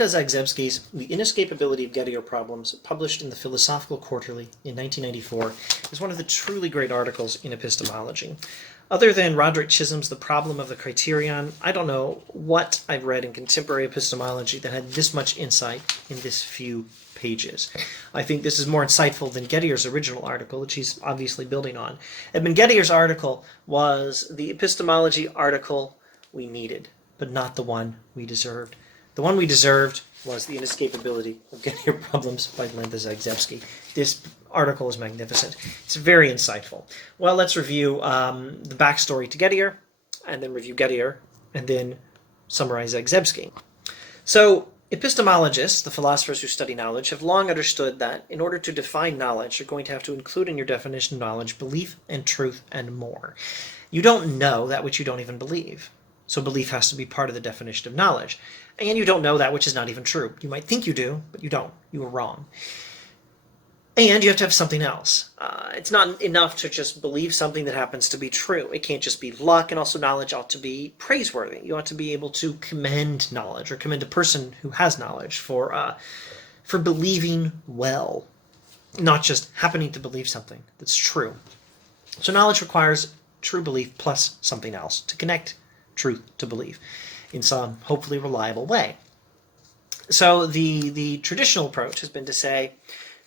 Linda Zagzebski's The Inescapability of Gettier Problems, published in the Philosophical Quarterly in 1994, is one of the truly great articles in epistemology. Other than Roderick Chisholm's The Problem of the Criterion, I don't know what I've read in contemporary epistemology that had this much insight in this few pages. I think this is more insightful than Gettier's original article, which he's obviously building on. Edmund Gettier's article was the epistemology article we needed, but not the one we deserved. The one we deserved was The Inescapability of Gettier Problems by Linda Zagzebski. This article is magnificent. It's very insightful. Well, let's review the backstory to Gettier, and then review Gettier, and then summarize Zagzebski. So, epistemologists, the philosophers who study knowledge, have long understood that in order to define knowledge, you're going to have to include in your definition of knowledge belief and truth and more. You don't know that which you don't even believe. So belief has to be part of the definition of knowledge. And you don't know that which is not even true. You might think you do, but you don't. You are wrong. And you have to have something else. It's not enough to just believe something that happens to be true. It can't just be luck, and also knowledge ought to be praiseworthy. You ought to be able to commend knowledge, or commend a person who has knowledge for believing well, not just happening to believe something that's true. So knowledge requires true belief plus something else to connect truth to belief in some hopefully reliable way. So the traditional approach has been to say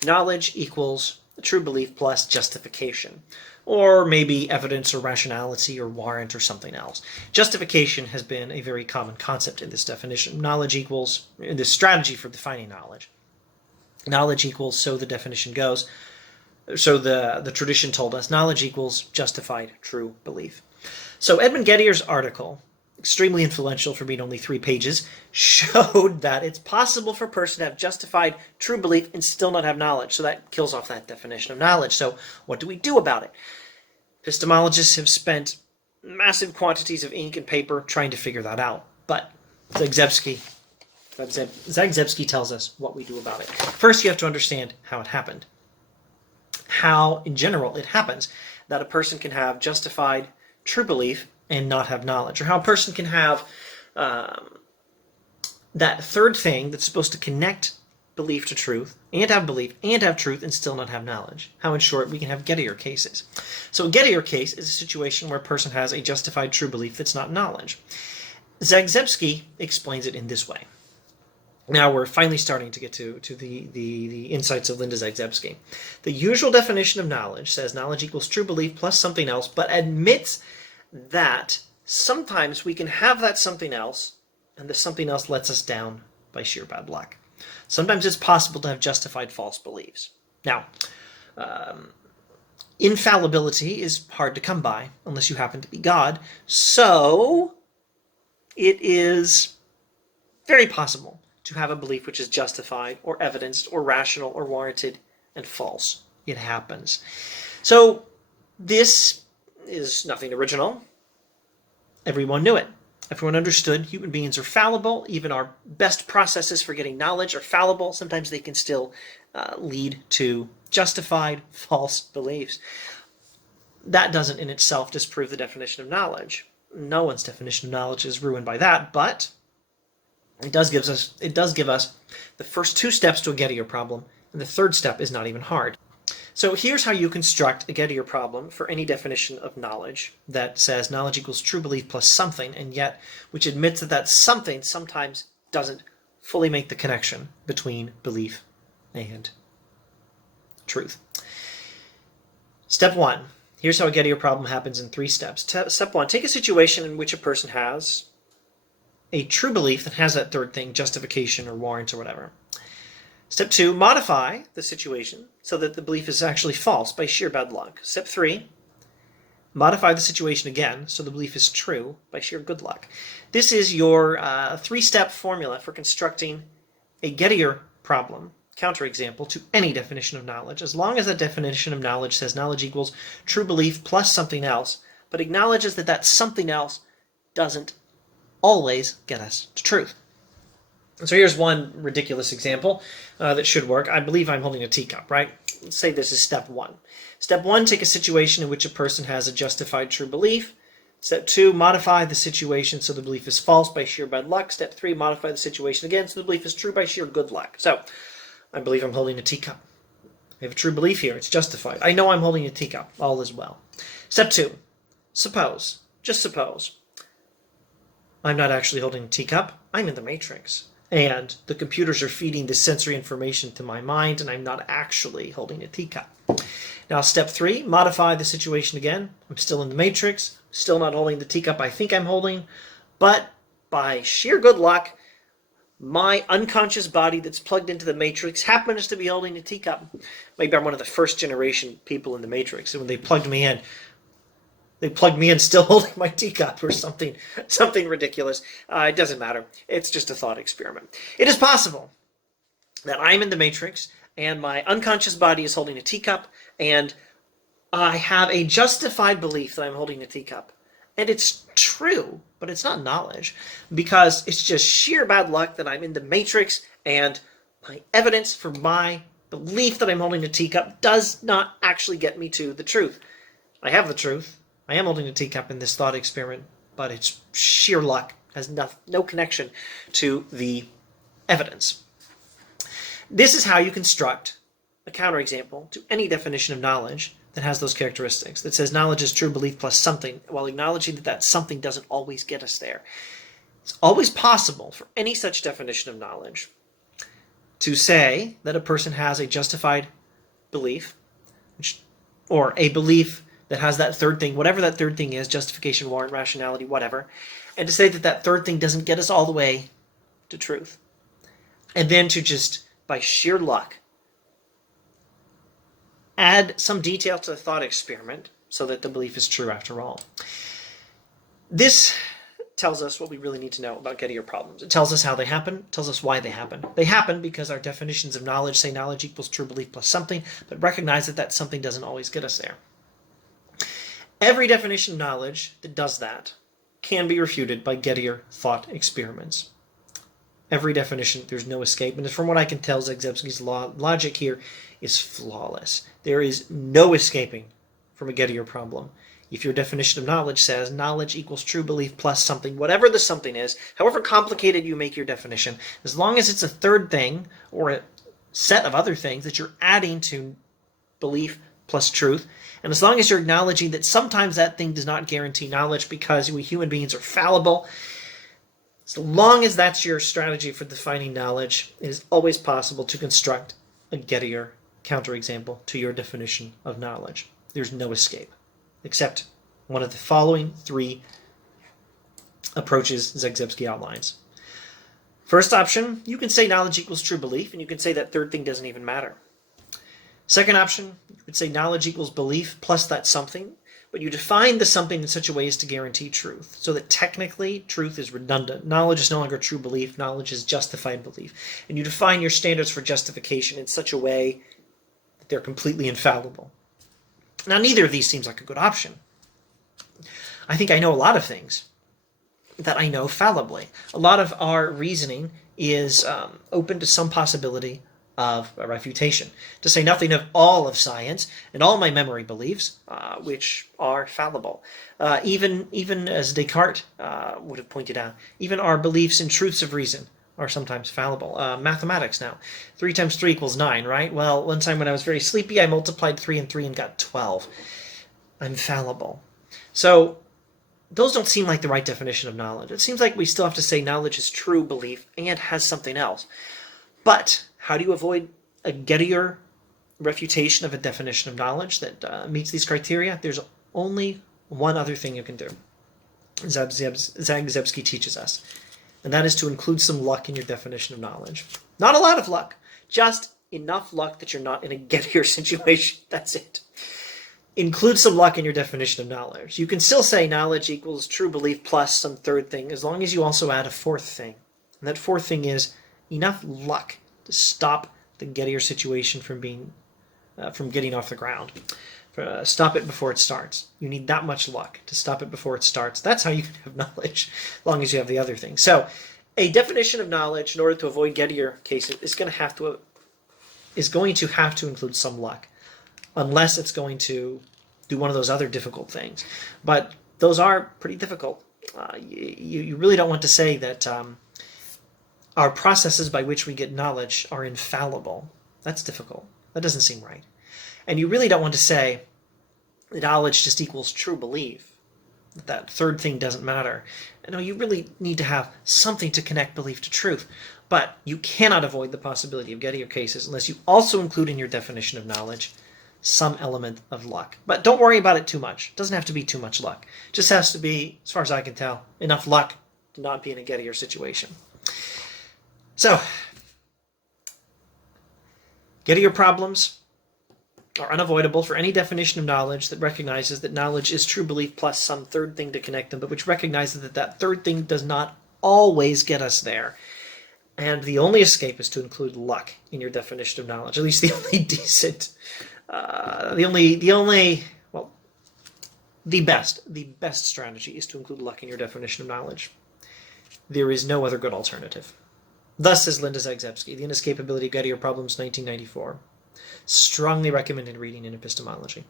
knowledge equals true belief plus justification, or maybe evidence or rationality or warrant or something else. Justification has been a very common concept in this definition. Knowledge equals, in this strategy for defining knowledge. Knowledge equals, so the definition goes, so the tradition told us, knowledge equals justified true belief. So Edmund Gettier's article, extremely influential for being only 3 pages, showed that it's possible for a person to have justified true belief and still not have knowledge. So that kills off that definition of knowledge. So what do we do about it? Epistemologists have spent massive quantities of ink and paper trying to figure that out. But Zagzebski tells us what we do about it. First, you have to understand how it happened. How, in general, it happens that a person can have justified true belief and not have knowledge, or how a person can have that third thing that's supposed to connect belief to truth, and have belief, and have truth, and still not have knowledge. How, in short, we can have Gettier cases. So a Gettier case is a situation where a person has a justified true belief that's not knowledge. Zagzebski explains it in this way. Now we're finally starting to get to the insights of Linda Zagzebski. The usual definition of knowledge says knowledge equals true belief plus something else, but admits that sometimes we can have that something else, and the something else lets us down by sheer bad luck. Sometimes it's possible to have justified false beliefs. Now, infallibility is hard to come by unless you happen to be God, so it is very possible to have a belief which is justified or evidenced or rational or warranted and false. It happens. So this is nothing original. Everyone knew it. Everyone understood human beings are fallible. Even our best processes for getting knowledge are fallible. Sometimes they can still lead to justified false beliefs. That doesn't in itself disprove the definition of knowledge. No one's definition of knowledge is ruined by that, but it does give us the first 2 steps to a Gettier problem, and the third step is not even hard. So here's how you construct a Gettier problem for any definition of knowledge that says knowledge equals true belief plus something, and yet which admits that that something sometimes doesn't fully make the connection between belief and truth. Step 1. Here's how a Gettier problem happens in 3 steps. Step 1. Take a situation in which a person has a true belief that has that third thing, justification or warrant or whatever. Step 2, modify the situation so that the belief is actually false by sheer bad luck. Step 3, modify the situation again so the belief is true by sheer good luck. This is your 3-step formula for constructing a Gettier problem, counterexample to any definition of knowledge, as long as that definition of knowledge says knowledge equals true belief plus something else, but acknowledges that that something else doesn't always get us to truth. So here's one ridiculous example that should work. I believe I'm holding a teacup, right? Let's say this is step 1. Step 1, take a situation in which a person has a justified true belief Step 2, modify the situation so the belief is false by sheer bad luck. Step 3, modify the situation again so the belief is true by sheer good luck. So, I believe I'm holding a teacup. I have a true belief here. It's justified. I know I'm holding a teacup. All is well. Step 2, suppose, just suppose, I'm not actually holding a teacup. I'm in the matrix. And the computers are feeding the sensory information to my mind, and I'm not actually holding a teacup. Now, step 3, modify the situation again. I'm still in the matrix, still not holding the teacup I think I'm holding, but by sheer good luck, my unconscious body that's plugged into the matrix happens to be holding a teacup. Maybe I'm one of the first generation people in the matrix, and when they plugged me in still holding my teacup or something ridiculous. It doesn't matter. It's just a thought experiment. It is possible that I'm in the matrix and my unconscious body is holding a teacup, and I have a justified belief that I'm holding a teacup. And it's true, but it's not knowledge, because it's just sheer bad luck that I'm in the matrix, and my evidence for my belief that I'm holding a teacup does not actually get me to the truth. I have the truth. I am holding a teacup in this thought experiment, but it's sheer luck. It has no connection to the evidence. This is how you construct a counterexample to any definition of knowledge that has those characteristics, that says knowledge is true belief plus something, while acknowledging that that something doesn't always get us there. It's always possible for any such definition of knowledge to say that a person has a justified belief, or a belief that has that third thing, whatever that third thing is, justification, warrant, rationality, whatever, and to say that that third thing doesn't get us all the way to truth. And then to just, by sheer luck, add some detail to the thought experiment so that the belief is true after all. This tells us what we really need to know about Gettier problems. It tells us how they happen, tells us why they happen. They happen because our definitions of knowledge say knowledge equals true belief plus something, but recognize that that something doesn't always get us there. Every definition of knowledge that does that can be refuted by Gettier thought experiments. Every definition, there's no escape. And from what I can tell, Zagzebski's logic here is flawless. There is no escaping from a Gettier problem. If your definition of knowledge says knowledge equals true belief plus something, whatever the something is, however complicated you make your definition, as long as it's a third thing or a set of other things that you're adding to belief plus truth, and as long as you're acknowledging that sometimes that thing does not guarantee knowledge because we human beings are fallible, so long as that's your strategy for defining knowledge, it is always possible to construct a Gettier counterexample to your definition of knowledge. There's no escape, except one of the following 3 approaches Zagzebski outlines. First option, you can say knowledge equals true belief, and you can say that third thing doesn't even matter. Second option, you could say knowledge equals belief plus that something, but you define the something in such a way as to guarantee truth, so that technically truth is redundant. Knowledge is no longer true belief, knowledge is justified belief. And you define your standards for justification in such a way that they're completely infallible. Now, neither of these seems like a good option. I think I know a lot of things that I know fallibly. A lot of our reasoning is open to some possibility of a refutation, to say nothing of all of science and all my memory beliefs, which are fallible. Even as Descartes would have pointed out, even our beliefs in truths of reason are sometimes fallible. Mathematics now, 3 times 3 equals 9, right? Well, one time when I was very sleepy, I multiplied 3 and 3 and got 12. I'm fallible. So those don't seem like the right definition of knowledge. It seems like we still have to say knowledge is true belief and has something else. But how do you avoid a Gettier refutation of a definition of knowledge that meets these criteria? There's only one other thing you can do. Zagzebski teaches us, and that is to include some luck in your definition of knowledge. Not a lot of luck, just enough luck that you're not in a Gettier situation. That's it. Include some luck in your definition of knowledge. You can still say knowledge equals true belief plus some third thing, as long as you also add a fourth thing. And that fourth thing is enough luck to stop the Gettier situation from getting off the ground. Stop it before it starts. You need that much luck to stop it before it starts. That's how you can have knowledge, as long as you have the other thing. So, a definition of knowledge, in order to avoid Gettier cases, is going to have to include some luck, unless it's going to do one of those other difficult things. But those are pretty difficult. You really don't want to say that our processes by which we get knowledge are infallible. That's difficult. That doesn't seem right. And you really don't want to say that knowledge just equals true belief, that third thing doesn't matter. No, you really need to have something to connect belief to truth. But you cannot avoid the possibility of Gettier cases unless you also include in your definition of knowledge some element of luck. But don't worry about it too much. It doesn't have to be too much luck. It just has to be, as far as I can tell, enough luck to not be in a Gettier situation. So, Gettier problems are unavoidable for any definition of knowledge that recognizes that knowledge is true belief plus some third thing to connect them, but which recognizes that that third thing does not always get us there. And the only escape is to include luck in your definition of knowledge. At least the only decent, the best strategy is to include luck in your definition of knowledge. There is no other good alternative. Thus, says Linda Zagzebski, The Inescapability of Gettier Problems, 1994. Strongly recommended reading in epistemology.